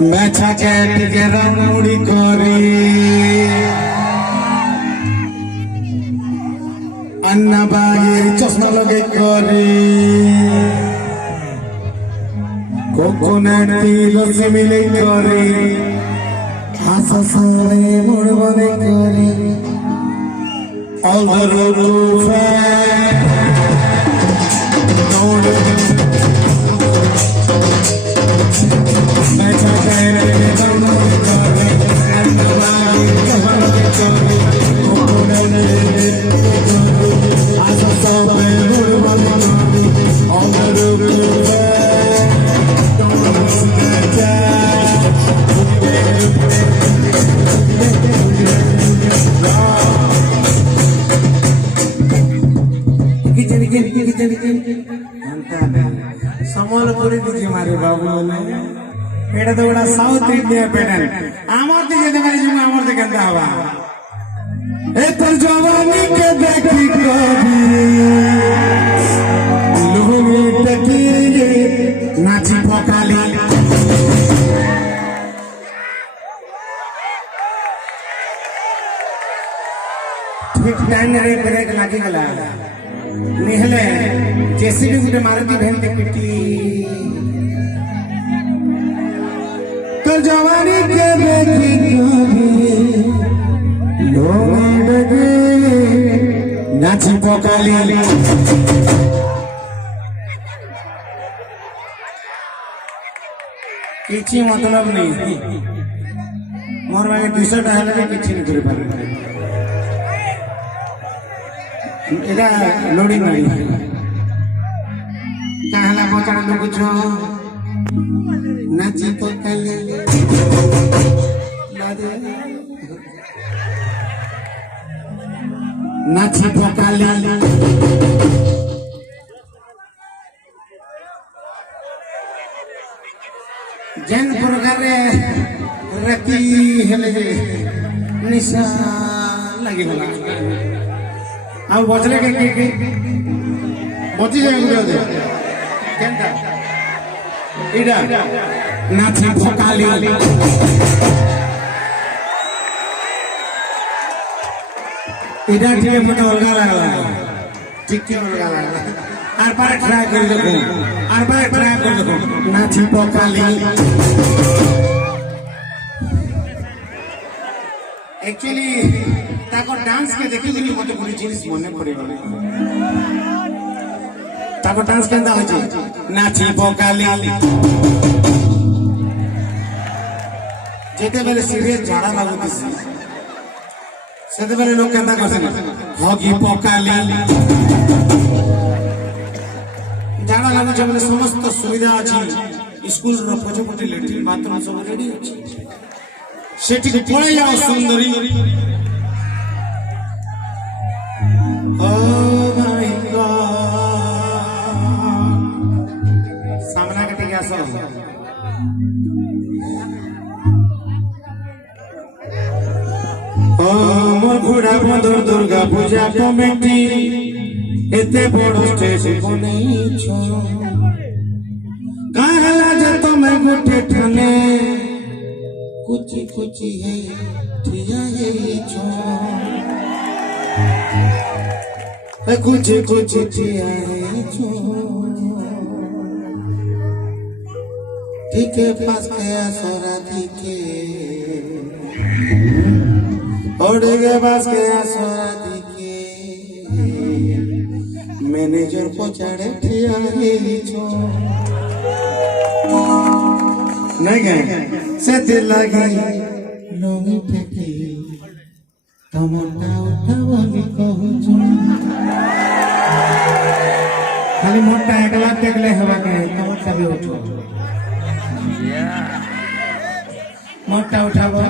मेछा के रंगुड़ी करी अन्ना बागेर चश्मा लगे करी कोकोनट तिल से मिले करी हासा सारे मुड़ बने करी all the road to Sambalpuri दिखे मारे बाबू एटा तो बड़ा साउथ इंडिया पैटर्न आमर दिखे तो मारे जुम आमर दिखे अंदा हवा ए तर जवानी के देखी कभी लुबी टकी नाची पकाली ठीक टाइम रे ब्रेक लागी गला निहले जेसीबी गुटे मारुति भेल के पिटी तो जवानी के देखी कभी लोग डगे नाची पकाली किछि मतलब नहीं मोर भाई 200 टा हले किछि नहीं कर पारे एटा लोडिंग नहीं कहला पचाड़ लोग छो नाची पकाली नाची पकाली जन प्रकार रति हेले निशा लगी गला अब बचले के बची जाए गुरो केनटा इडा नाची पकाली इडा ठीक मत अलगा लागला ठीक अलगा लागला आर पार ट्राई कर देखो नाची पकाली एक्चुअली ताको डांस के देखि कि मते पूरी चीज मने पड़े गले ताको डांस केंदा होय छै नाची पकाली जेते बेले सीरियस झाड़ा लागुतिसी सेते बेले लोग केंदा करछन हगी पकाली झाड़ा लागु छै बेले समस्त सुविधा अछि स्कूल रो पछपटे लैट्रिन बाथरूम सब रेडी अछि सेठी पळे जाओ सुंदरी ओ माय गॉड सामना के टिका सब ओ मोर घोड़ा बंदर दुर्गा पूजा कमिटी एते बड़ स्टेज बनै छो कहला जे तमे गोटे ठाने कुची कुची है ठिया है छो कुची कुची ठिया है छो ठीक है पास गया सोरा दिखे और के पास गया सोरा दिखे मैनेजर को चढ़े ठिया है छो नहीं गए से दिल लगी लोग फेंकी तमन्ना उठावनी कहू छु खाली मोटा एकला टेकले हवा के तमन्ना भी उठो मोटा उठाओ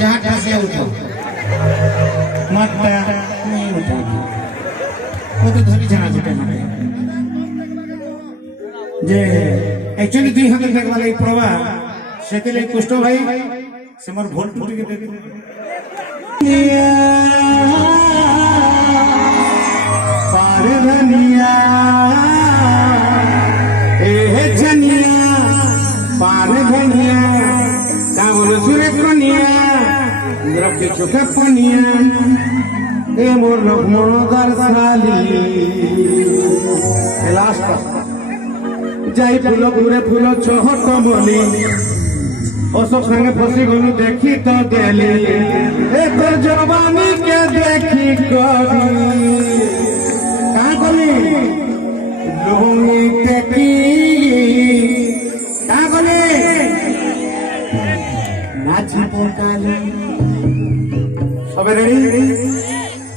जहां से उठो मोटा नहीं उठाओ वो तो धरी जाना जुटे मारे जे एक्चुअली 200 तक वाला प्रभा सेतेले कुष्ट भाई से मोर भोल टूटी के देखो पार धनिया ए धनिया पार धनिया बोलो सुरे कनिया रखे चोखे पनिया ए मोर लोक मनोदार साली लास्ट যাই ফুল ঘুরে ফুল চহট মলি অশোক সঙ্গে ফসি গলু দেখি তো গেলি এ তোর জবানি কে দেখি করি কাঁ কলি লুঙ্গি দেখি কাঁ কলি নাচি পকালি সবে রেডি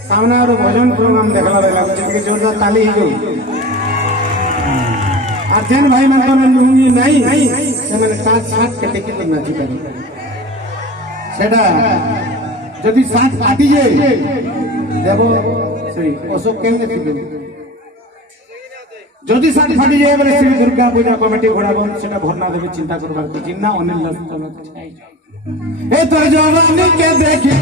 সামনে আর ভজন প্রোগ্রাম দেখলা লাগুছে জোরদার তালি হই আর যেন ভাই মানে লুঙ্গি নাই সেমানে কাজ সাত কেটে কেটে নাচি পারে সেটা যদি সাত ফাটি যায় দেব শ্রী অশোক কেমনে থাকবে যদি সাত ফাটি যায় বলে শ্রী দুর্গা পূজা কমিটি ঘোড়াবো সেটা ভরনা দেবে চিন্তা করবার কিছু না অনিল এ তোর জবানি কে দেখি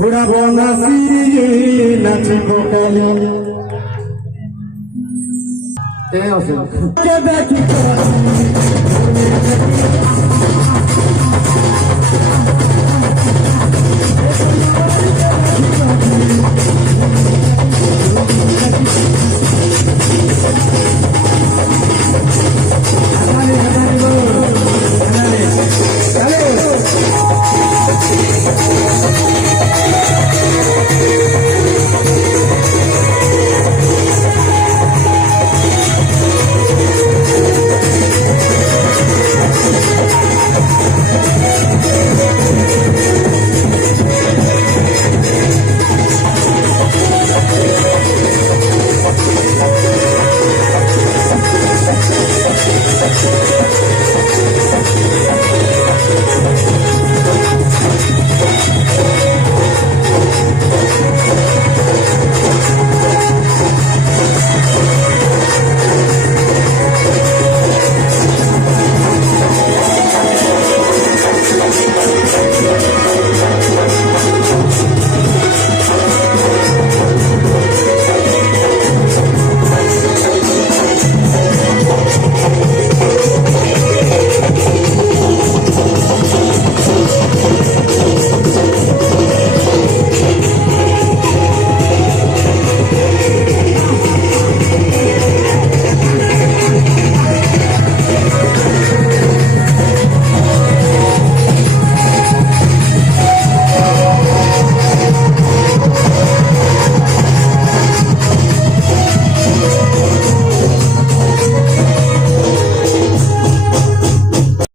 ঘোড়া বনাসি নাচি কোকালি এ আছে কে দেখি